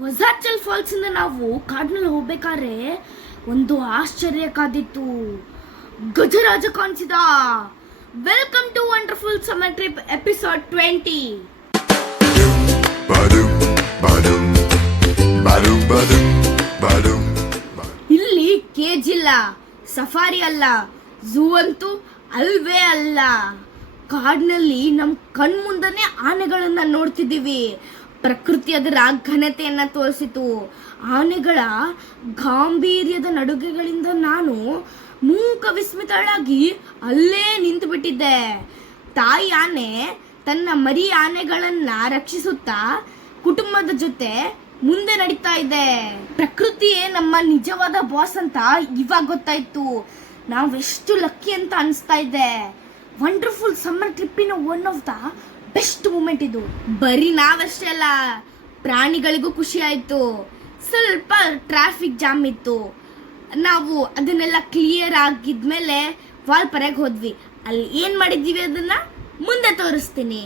ವಜಾಚಲ್ falls ಇಂದ ನಾವು ಕಾಡಿನಲ್ಲಿ ಹೋಗ್ಬೇಕಾದ್ರೆ ಒಂದು ಆಶ್ಚರ್ಯ ಕಾದಿತ್ತು. ಗಜರಾಜ ಕಾಣಿಸಿದ. Welcome to wonderful summer trip episode 20. ಇಲ್ಲಿ ಕೇಜ್ ಇಲ್ಲ, ಸಫಾರಿ ಅಲ್ಲ, ಝೂ ಅಂತೂ ಅಲ್ವೇ ಅಲ್ಲ. ಕಾಡಿನಲ್ಲಿ ನಮ್ ಕಣ್ಮುಂದನೆ ಆನೆಗಳನ್ನ ನೋಡ್ತಿದ್ದೀವಿ. ಪ್ರಕೃತಿ ಅದರ ಘನತೆಯನ್ನ ತೋರಿಸಿತು. ಆನೆಗಳ ಗಾಂಭೀರ್ಯದ ನಡುಗೆಗಳಿಂದ ನಾನು ಮೂಕ ವಿಸ್ಮಿತಳಾಗಿ ಅಲ್ಲೇ ನಿಂತು ಬಿಟ್ಟಿದ್ದೆ. ತಾಯಿ ಆನೆ ತನ್ನ ಮರಿ ಆನೆಗಳನ್ನ ರಕ್ಷಿಸುತ್ತಾ ಕುಟುಂಬದ ಜೊತೆ ಮುಂದೆ ನಡೀತಾ ಇದೆ. ಪ್ರಕೃತಿಯೇ ನಮ್ಮ ನಿಜವಾದ ಬಾಸ್ ಅಂತ ಇವಾಗ ಗೊತ್ತಾಯ್ತು. ನಾವೆಷ್ಟು ಲಕ್ಕಿ ಅಂತ ಅನಿಸ್ತಾ ಇದೆ. ವಂಡರ್ಫುಲ್ ಸಮ್ಮರ್ ಟ್ರಿಪ್ಪಿನ one of the best moment ಇದು. ಬರೀ ನಾವಷ್ಟೇ ಅಲ್ಲ, ಪ್ರಾಣಿಗಳಿಗೂ ಖುಷಿ ಆಯ್ತು. ಸ್ವಲ್ಪ ಟ್ರಾಫಿಕ್ ಜಾಮ್ ಇತ್ತು. ನಾವು ಅದನ್ನೆಲ್ಲ ಕ್ಲಿಯರ್ ಆಗಿದ್ಮೇಲೆ ವಾಲ್ಪಾರೆಗೆ ಹೋದ್ವಿ. ಅಲ್ಲಿ ಏನ್ ಮಾಡಿದ್ದೀವಿ ಅದನ್ನ ಮುಂದೆ ತೋರಿಸ್ತೀನಿ.